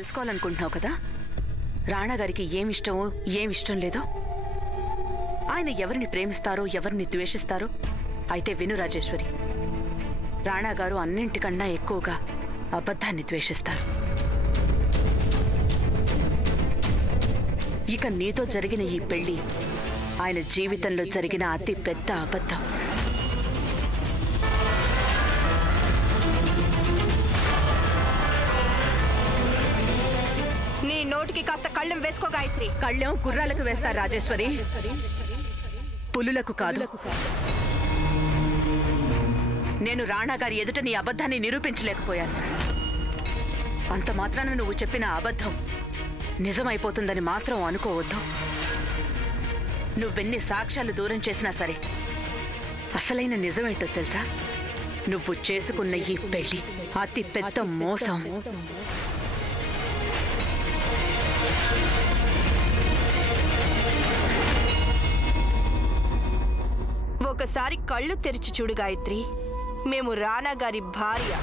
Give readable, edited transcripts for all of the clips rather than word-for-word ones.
తెలుసుకోవాలనుకుంటున్నావు కదా, రాణాగారికి ఏమిష్టమో ఏమిష్టం లేదో, ఆయన ఎవరిని ప్రేమిస్తారో ఎవరిని ద్వేషిస్తారో అయితే విను రాజేశ్వరి. రాణాగారు అన్నింటికన్నా ఎక్కువగా అబద్ధాన్ని ద్వేషిస్తారు. ఇక నీతో జరిగిన ఈ పెళ్లి ఆయన జీవితంలో జరిగిన అతి పెద్ద అబద్ధం. నీ నోటికి కాస్త కళ్ళెం వేసుకో గాయత్రి. కళ్ళెం గుర్రాలకు వేస్తారు రాజేశ్వరి, పులులకు కాదు. నేను రాణాగారి ఎదుట నీ అబద్ధాన్ని నిరూపించలేకపోయాను. అంత మాత్రాన నువ్వు చెప్పిన అబద్ధం నిజమైపోతుందని మాత్రం అనుకోవద్దు. నువ్వెన్ని సాక్ష్యాలు దూరం చేసినా సరే అసలైన నిజమేంటో తెలుసా? నువ్వు చేసుకున్న ఈ పెళ్లి అతి పెద్ద మోసం. ఒకసారి కళ్ళు తెరిచి చూడు గాయత్రి. మేము రాణాగారి భార్య.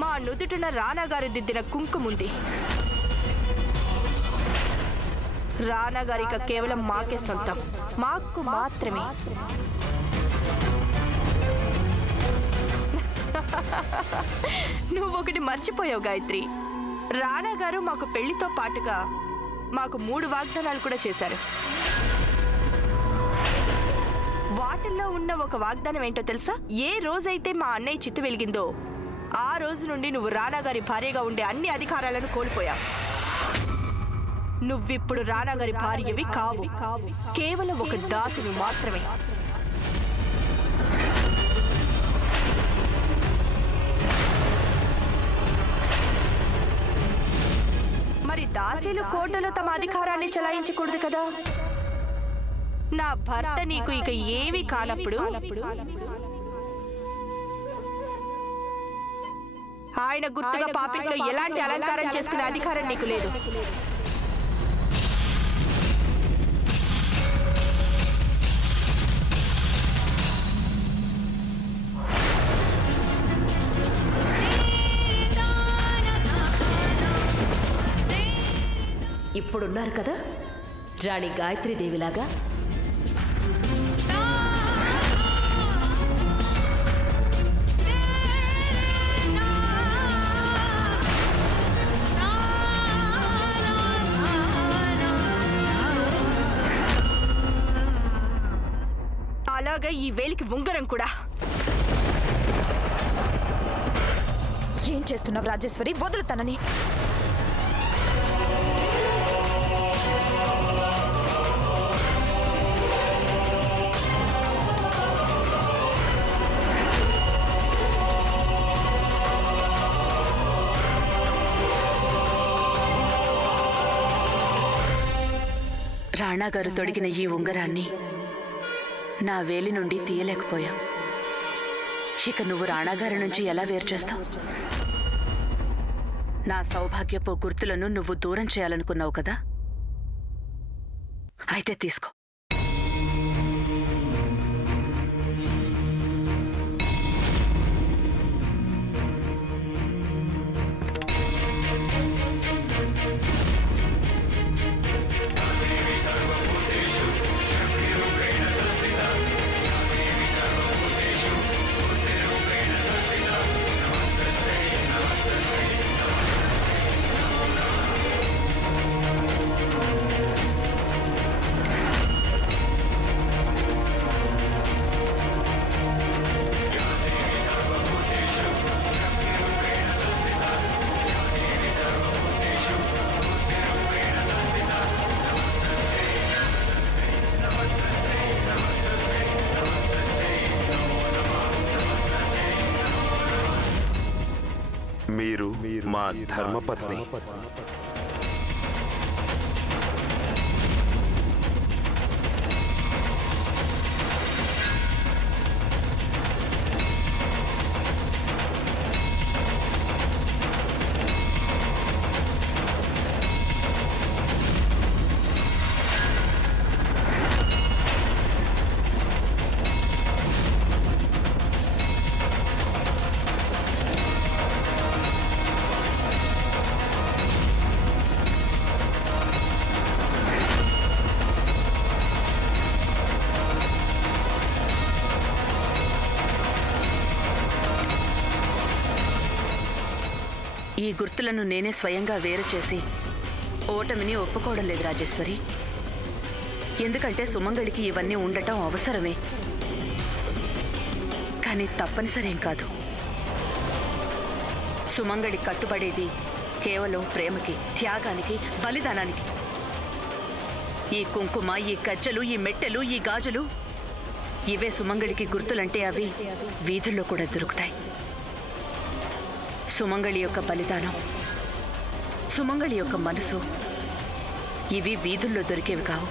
మా నుదుటిన రాణాగారు దిద్దిన కుంకుముంది. రాణాగారిక కేవలం మాకే సొంతం, మాకు మాత్రమే. నువ్వు ఒకటి మర్చిపోయావు గాయత్రి. రాణాగారు మాకు పెళ్లితో పాటుగా మాకు 3 వాగ్దానాలు కూడా చేశారు. వాటిల్లో ఉన్న ఒక వాగ్దానం ఏంటో తెలుసా? ఏ రోజైతే మా అన్నయ్య చిత్తు వెలిగిందో ఆ రోజు నుండి నువ్వు రాణాగారి భార్యగా ఉండే అన్ని అధికారాలను కోల్పోయావు. నువ్విప్పుడు రాణాగారి భార్యవి కావు, కేవలం ఒక దాసిని మాత్రమే. మరి దాసీలు కోటలో తమ అధికారాన్ని చెలాయించకూడదు కదా. నా భర్త నీకు ఇక ఏమీ కానప్పుడు ఆయన గుర్తుగా పాపిట్లో ఎలాంటి అలంకారం చేసుకునే అధికారం నీకు లేదు. ఇప్పుడున్నారు కదా రాణి గాయత్రీదేవిలాగా. అలాగే ఈ వేలికి ఉంగరం కూడా. ఏం చేస్తున్నావు రాజేశ్వరి? వదులుతానని. రాణాగారు తొడిగిన ఈ ఉంగరాన్ని నా వేలి నుండి తీయలేకపోయా. ఇక నువ్వు రాణాగారి నుంచి ఎలా వేరు చేస్తావు? నా సౌభాగ్యపు గుర్తులను నువ్వు దూరం చేయాలనుకున్నావు కదా, అయితే తీసుకో. మీరు మా ధర్మపత్ని. ఈ గుర్తులను నేనే స్వయంగా వేరు చేసి ఓటమిని ఒప్పుకోవడం లేదు రాజేశ్వరి. ఎందుకంటే సుమంగళికి ఇవన్నీ ఉండటం అవసరమే, కానీ తప్పనిసరేం కాదు. సుమంగళి కట్టుబడేది కేవలం ప్రేమకి, త్యాగానికి, బలిదానానికి. ఈ కుంకుమ, ఈ గజ్జలు, ఈ మెట్టెలు, ఈ గాజులు ఇవే సుమంగళికి గుర్తులంటే అవి వీధుల్లో కూడా దొరుకుతాయి. సుమంగళి యొక్క బలిదానం, సుమంగళి యొక్క మనసు ఇవి వీధుల్లో దొరికేవి కావు.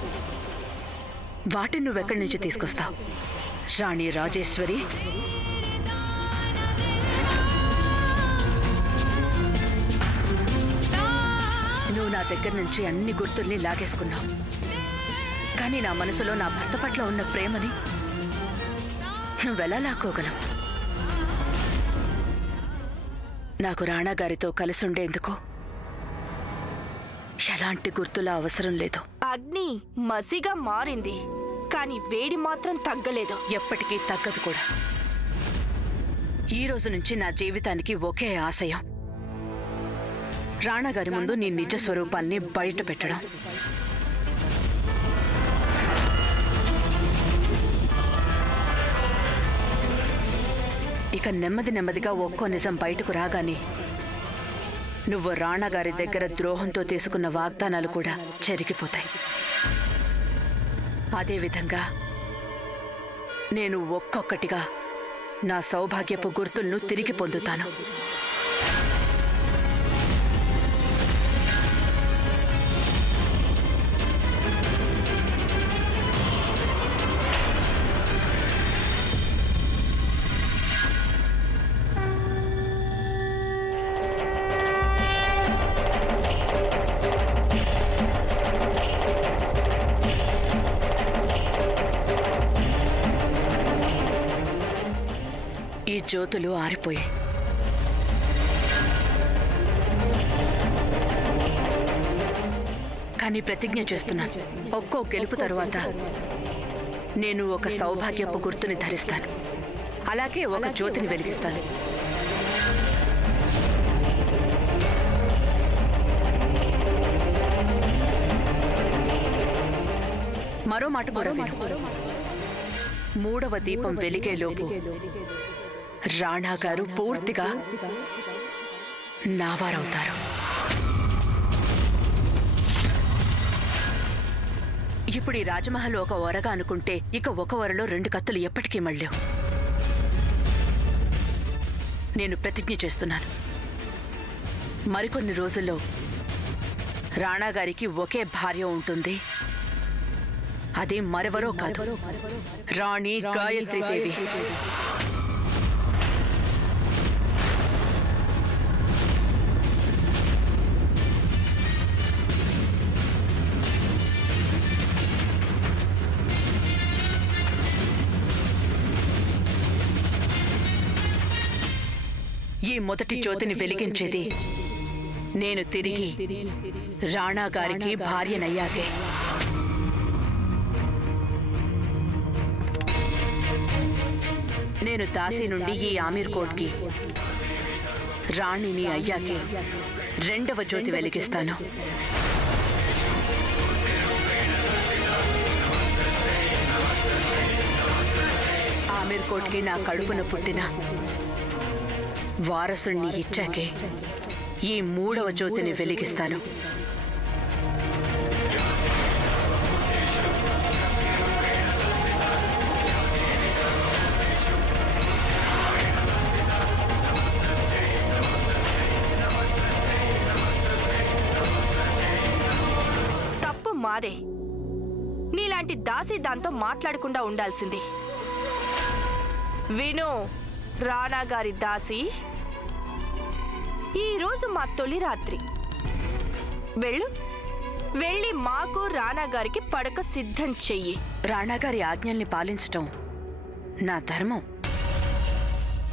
వాటిని నువ్వెక్కడి నుంచి తీసుకొస్తావు? రాణి రాజేశ్వరి, నువ్వు నా దగ్గర నుంచి అన్ని గుర్తుల్ని లాగేసుకున్నావు, కానీ నా మనసులో నా భర్త పట్ల ఉన్న ప్రేమని నువ్వెలా లాక్కోగలవు? నాకు రాణా గారితో కలిసి ఉండేందుకు ఎలాంటి గుర్తుల అవసరం లేదు. అగ్ని మసిగా మారింది, కానీ వేడి మాత్రం తగ్గలేదు. ఎప్పటికీ తగ్గదు కూడా. ఈ రోజు నుంచి నా జీవితానికి ఒకే ఆశయం, రాణా గారి ముందు నీ నిజ స్వరూపాన్ని బయట పెట్టడం. ఇక నెమ్మది నెమ్మదిగా ఒక్కో నిజం బయటకు రాగానే నువ్వు రాణా గారి దగ్గర ద్రోహంతో తీసుకున్న వాగ్దానాలు కూడా చెరిగిపోతాయి. అదేవిధంగా నేను ఒక్కొక్కటిగా నా సౌభాగ్యపు గుర్తులను తిరిగి పొందుతాను. ఈ జ్యోతులు ఆరిపోయాయి. కానీ ప్రతిజ్ఞ చేస్తున్నాను, ఒక్కో గెలుపు తరువాత నేను ఒక సౌభాగ్యపు గుర్తుని ధరిస్తాను, అలాగే ఒక జ్యోతిని వెలిగిస్తాను. మరో మాట కూడా విను. మూడవ దీపం వెలిగేలోపు రాణా గారు పూర్తిగా నావారవుతారు. ఇప్పుడు ఈ రాజమహల్ ఒక వరగా అనుకుంటే ఇక ఒక వరలో 2 కత్తులు ఎప్పటికీ మళ్ళేవు. నేను ప్రతిజ్ఞ చేస్తున్నాను, మరికొన్ని రోజుల్లో రాణా గారికి ఒకే భార్య ఉంటుంది. అది మరెవరో కాదు, రాణి గాయత్రీదేవి. ఈ మొదటి జ్యోతిని వెలిగించేది నేను తిరిగి రాణా గారికి భార్యనయ్యాకే. నేను దాసి నుండి ఈ ఆమీర్ కోట్కి రాణిని అయ్యాకే రెండవ జ్యోతి వెలిగిస్తాను. ఆమీర్ కోట్కి నా కడుపున పుట్టిన వారసుణ్ణి ఇచ్చాకే ఈ మూడవ జ్యోతిని వెలిగిస్తాను. తప్పు మాదే. నీలాంటి దాసి దాంతో మాట్లాడకుండా ఉండాల్సింది. విను రాణా గారి దాసి, ఈరోజు మా తొలి రాత్రి. వెళ్ళి మాకు రాణా గారికి పడక సిద్ధం చెయ్యి. రాణా గారి ఆజ్ఞల్ని పాలించటం నా ధర్మం,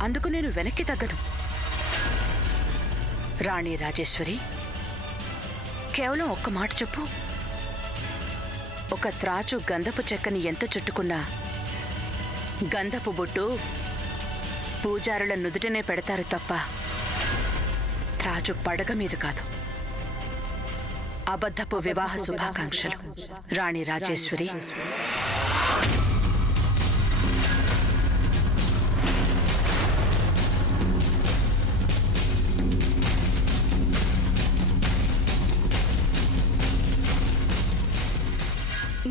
అందుకు నేను వెనక్కి తగ్గను. రాణి రాజేశ్వరి, కేవలం ఒక్క మాట చెప్పు. ఒక త్రాచు గంధపు చెక్కని ఎంత చుట్టుకున్నా గంధపు బొట్టు పూజారుల నుదుటనే పెడతారు తప్ప రాజు పడగ మీద కాదు. అబద్ధపు వివాహ శుభాకాంక్షలు. రాణి రాజేశ్వరి.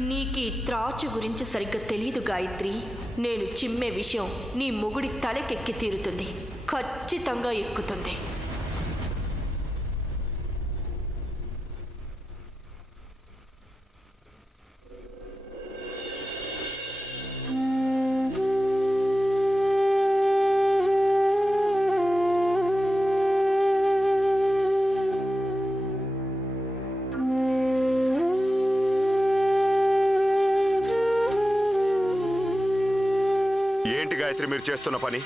నీకీ త్రాచు గురించి సరిగ్గా తెలీదు గాయత్రి. నేను చిమ్మే విషయం నీ మొగుడి తలకెక్కి తీరుతుంది, ఖచ్చితంగా ఎక్కుతుంది. ఏంటి గాయత్రి మీరు చేస్తున్న పని?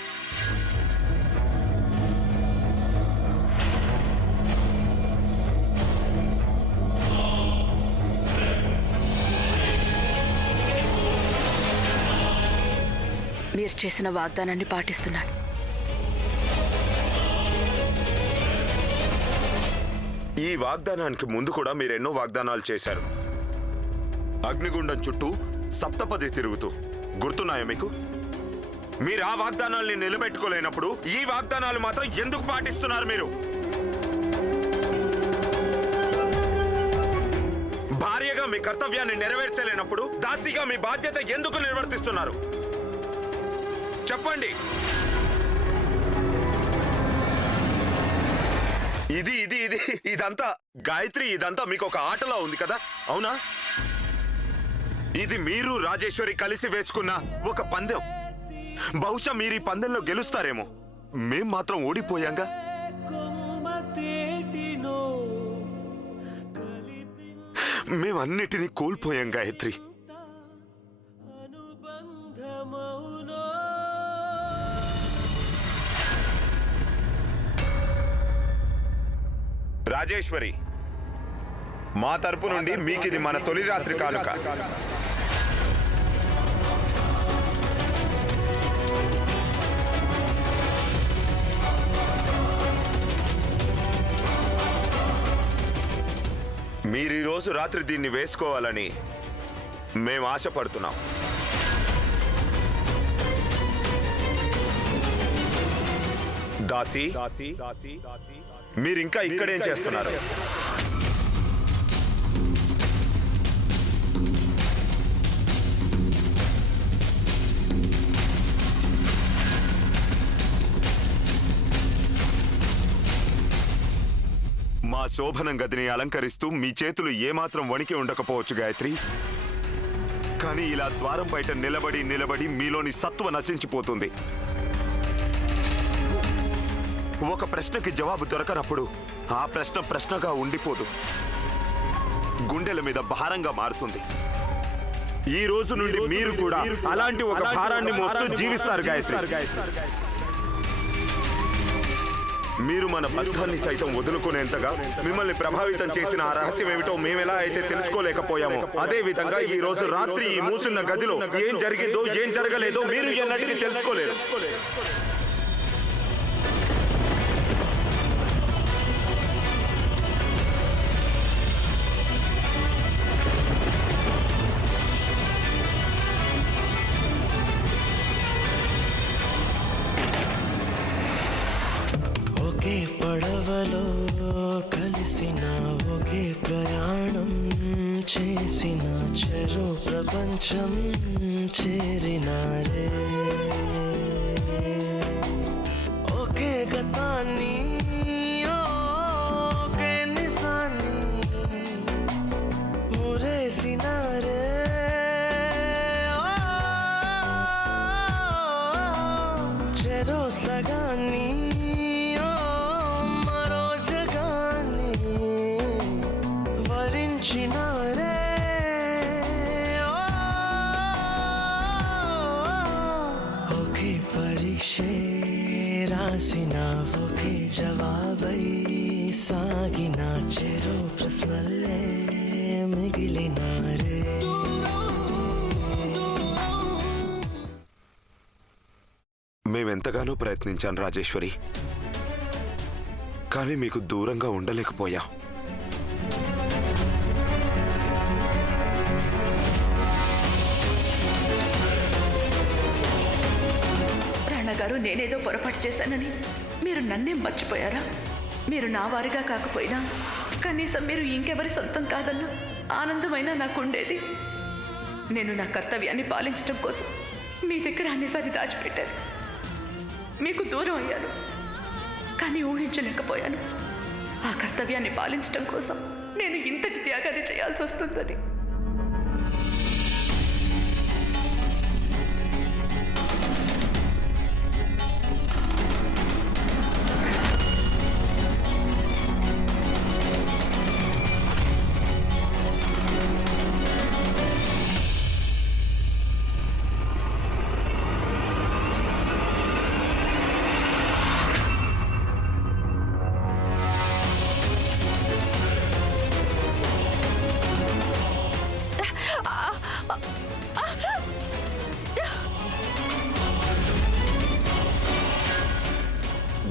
మీరు చేసిన వాగ్దానాన్ని పాటిస్తున్నాను. ఈ వాగ్దానానికి ముందు కూడా మీరెన్నో వాగ్దానాలు చేశారు. అగ్నిగుండం చుట్టూ సప్తపది తిరుగుతూ. గుర్తున్నాయా మీకు? మీరు ఆ వాగ్దానాల్ని నిలబెట్టుకోలేనప్పుడు ఈ వాగ్దానాలు మాత్రం ఎందుకు పాటిస్తున్నారు మీరు? భార్యగా మీ కర్తవ్యాన్ని నెరవేర్చలేనప్పుడు దాసిగా మీ బాధ్యత ఎందుకు నిర్వర్తిస్తున్నారు? చెప్పండి. ఇది ఇది ఇది ఇదంతా గాయత్రి, ఇదంతా మీకు ఒక ఆటలా ఉంది కదా, అవునా? ఇది మీరు రాజేశ్వరి కలిసి వేసుకున్న ఒక పందెం. బహుశా మీరు ఈ పందెంలో గెలుస్తారేమో, మేం మాత్రం ఓడిపోయాంగా. మేమన్నిటినీ కోల్పోయాం గాయత్రి. రాజేశ్వరి, మా తరపు నుండి మీకిది మన తొలి రాత్రి కానుక. మీరు ఈ రోజు రాత్రి దీన్ని వేసుకోవాలని మేము ఆశపడుతున్నాం. దాసి, మీరింకా ఇక్కడేం చేస్తున్నారు? మా శోభనం గదిని అలంకరిస్తూ మీ చేతులు ఏమాత్రం వణికి ఉండకపోవచ్చు గాయత్రి, కానీ ఇలా ద్వారం బయట నిలబడి నిలబడి మీలోని సత్వ నశించిపోతుంది. ఒక ప్రశ్నకి జవాబు దొరకనప్పుడు ఆ ప్రశ్న ప్రశ్నగా ఉండిపోదు, గుండెల మీద భారంగా మారుతుంది. ఈ రోజు నుండి మీరు కూడా అలాంటి ఒక భారాన్ని మోస్తూ జీవిస్తారు గాయత్రి. మీరు మన బంధాన్ని సైతం వదులుకునేంతగా మిమ్మల్ని ప్రభావితం చేసిన ఆ రహస్యం ఏమిటో మేమెలా అయితే తెలుసుకోలేకపోయామో, అదే విధంగా ఈ రోజు రాత్రి ఈ మూసున్న గదిలో ఏం జరిగిందో ఏం జరగలేదో మీరు ఎన్నటికీ తెలుసుకోలేరు. ఒకే పడవలో కలిసిన ఒకే ప్రయాణం చేసిన చెరో ప్రపంచం చేరినారే. ఒకే గతాన్ని ఒకే నిజాన్ని మురేసినారే. చెరో సగాన్ని ఒకే పరీక్షే రాసిన ఒకే జవాబై సాగిన చెరో ప్రశ్నలే మిగిలినారే. మేమెంతగానో ప్రయత్నించాను రాజేశ్వరి, కానీ మీకు దూరంగా ఉండలేకపోయా. రాణగారు, నేనేదో పొరపాటు చేశానని మీరు నన్నే మర్చిపోయారా? మీరు నా వారిగా కాకపోయినా కనీసం మీరు ఇంకెవరి సొంతం కాదన్న ఆనందమైనా నాకు ఉండేది. నేను నా కర్తవ్యాన్ని పాలించడం కోసం మీ దగ్గర అన్నిసారి దాచిపెట్టాను. మీకు దూరం అయ్యాను, కానీ ఊహించలేకపోయాను ఆ కర్తవ్యాన్ని పాలించడం కోసం నేను ఇంతటి త్యాగాన్ని చేయాల్సి వస్తుందని.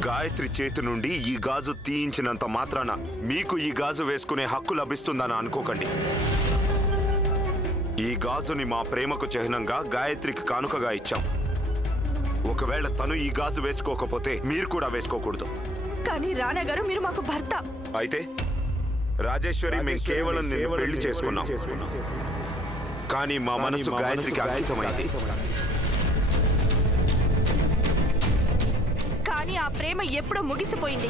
గాయత్రి చేతి నుండి ఈ గాజు తీయించినంత మాత్రాన మీకు ఈ గాజు వేసుకునే హక్కు లభిస్తుందని అనుకోకండి. ఈ గాజుని మా ప్రేమకు చిహ్నంగా గాయత్రికి కానుకగా ఇచ్చాం. ఒకవేళ తను ఈ గాజు వేసుకోకపోతే మీరు కూడా వేసుకోకూడదు. కానీ రాణా గారు, మీరు మాకు భర్త. అయితే రాజేశ్వరి, మేము కేవలం నిన్ను పెళ్లి చేసుకున్నాం, కానీ మా మనసు గాయత్రికి అంకితమైంది. కానీ ఆ ప్రేమ ఎప్పుడో ముగిసిపోయింది.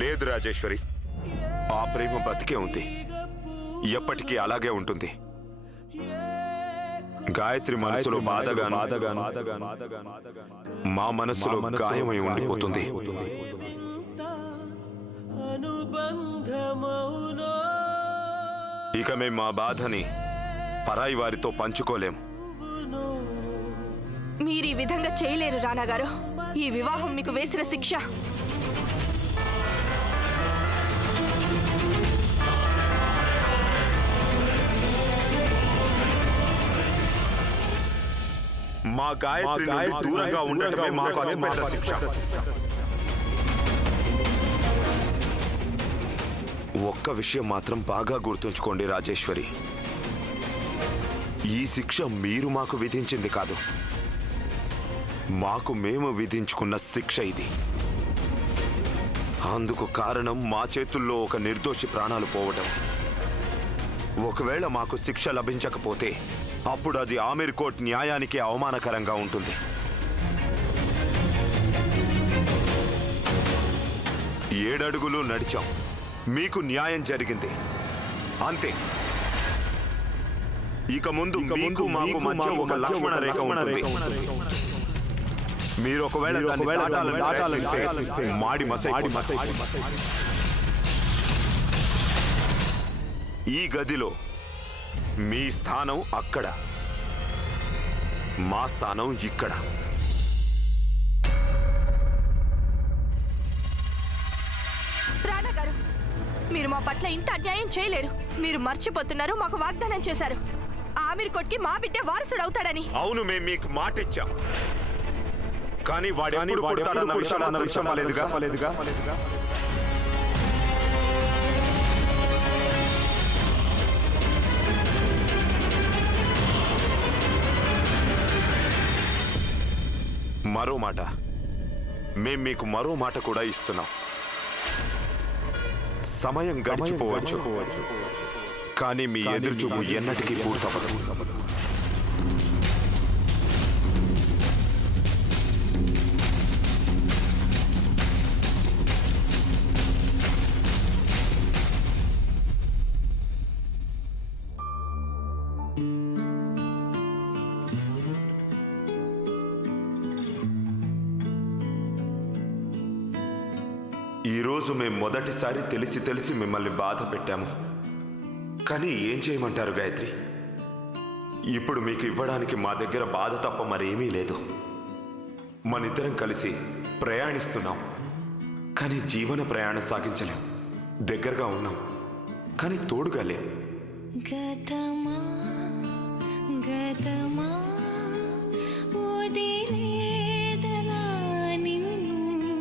లేదు రాజేశ్వరి, ఆ ప్రేమ బతికే ఉంది, ఎప్పటికీ అలాగే ఉంటుంది. గాయత్రి మనసులో బాధగాను మా మనసులో గాయమై ఉండిపోతుంది. ఇక మేము మా బాధని పరాయి వారితో పంచుకోలేం. మీరు ఈ విధంగా చేయలేరు రాణా గారు. ఈ వివాహం మీకు వేసిన శిక్ష. మా గాయత్రి నుండి దూరంగా ఉండటమే మాకు అతిపెద్ద శిక్ష. ఒక్క విషయం మాత్రం బాగా గుర్తుంచుకోండి రాజేశ్వరి, ఈ శిక్ష మీరు మాకు విధించింది కాదు, మాకు మేము విధించుకున్న శిక్ష ఇది. అందుకు కారణం మా చేతుల్లో ఒక నిర్దోషి ప్రాణాలు పోవటం. ఒకవేళ మాకు శిక్ష లభించకపోతే అప్పుడు అది ఆమీర్ కోర్ట్ న్యాయానికి అవమానకరంగా ఉంటుంది. 7 అడుగులు నడిచాం, మీకు న్యాయం జరిగింది, అంతే. ఇక ముందు మీకు మాకు మధ్య ఒక లక్ష్మణ రేఖ ఉంటుంది. మీరు ఒకవేళ దాటాలంటే మాడి మసై. ఈ గదిలో మీ స్థానం అక్కడ, మా స్థానం ఇక్కడ. రాణా గారు, మీరు మా పట్ల ఇంత అన్యాయం చేయలేరు. మీరు మర్చిపోతున్నారు, మాకు వాగ్దానం చేశారు ఆమీర్ కోర్ట్కి మా బిడ్డ వారసుడు అవుతాడని. అవును, మేము మీకు మాట ఇచ్చాం, కానీ వాడు ఎప్పుడు పుడతాడన్న విషయం లేదుగా. మరో మాట, మేం మీకు మరో మాట కూడా ఇస్తున్నాం. సమయం గడిచిపోవచ్చు, కానీ మీ ఎదురుచూపు ఎన్నటికీ పూర్తవదు. ఈరోజు మేము మొదటిసారి తెలిసి మిమ్మల్ని బాధ పెట్టాము, కానీ ఏం చేయమంటారు గాయత్రి? ఇప్పుడు మీకు ఇవ్వడానికి మా దగ్గర బాధ తప్ప మరేమీ లేదు. మనిద్దరం కలిసి ప్రయాణిస్తున్నాం, కానీ జీవన ప్రయాణం సాగించలేం. దగ్గరగా ఉన్నాం, కానీ తోడుగా లేం. గతమా గతమా వదిలేదలా నిన్ను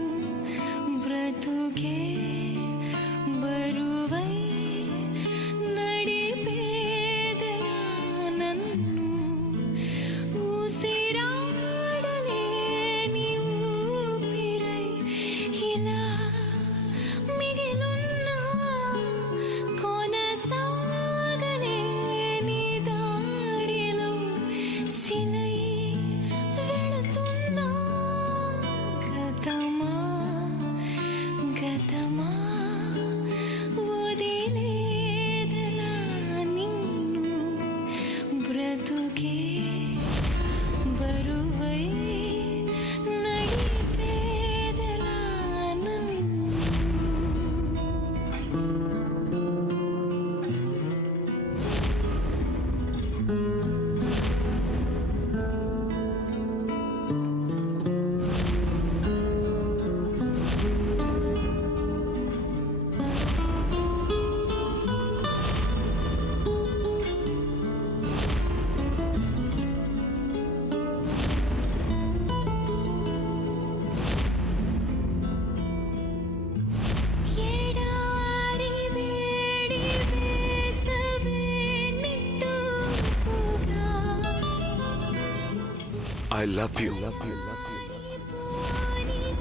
ఐ లవ్ యూ.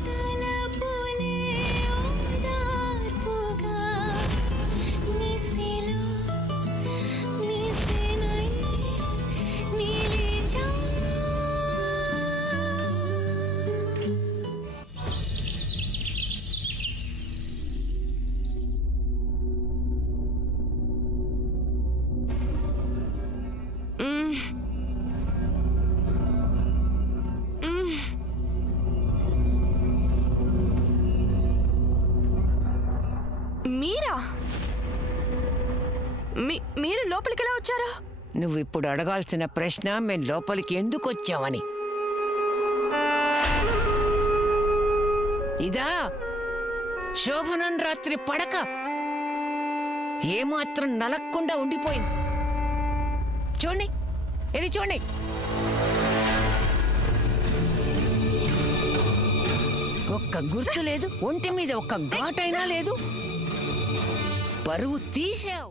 తలపులే ఓదార్పుగా నిసిలో నిసినై నిలిచా మీరా మీరు లోపలికి ఎలా వచ్చారా? నువ్వు ఇప్పుడు అడగాల్సిన ప్రశ్న మేము లోపలికి ఎందుకు వచ్చామని. ఇదా శోభనం రాత్రి పడక ఏమాత్రం నలక్కుండా ఉండిపోయింది. చూడండి, ఇది చూడండి. ఒక్క గుర్తు లేదు, ఒంటి మీద ఒక్క ఘాటైనా లేదు. బరువు తీసావు.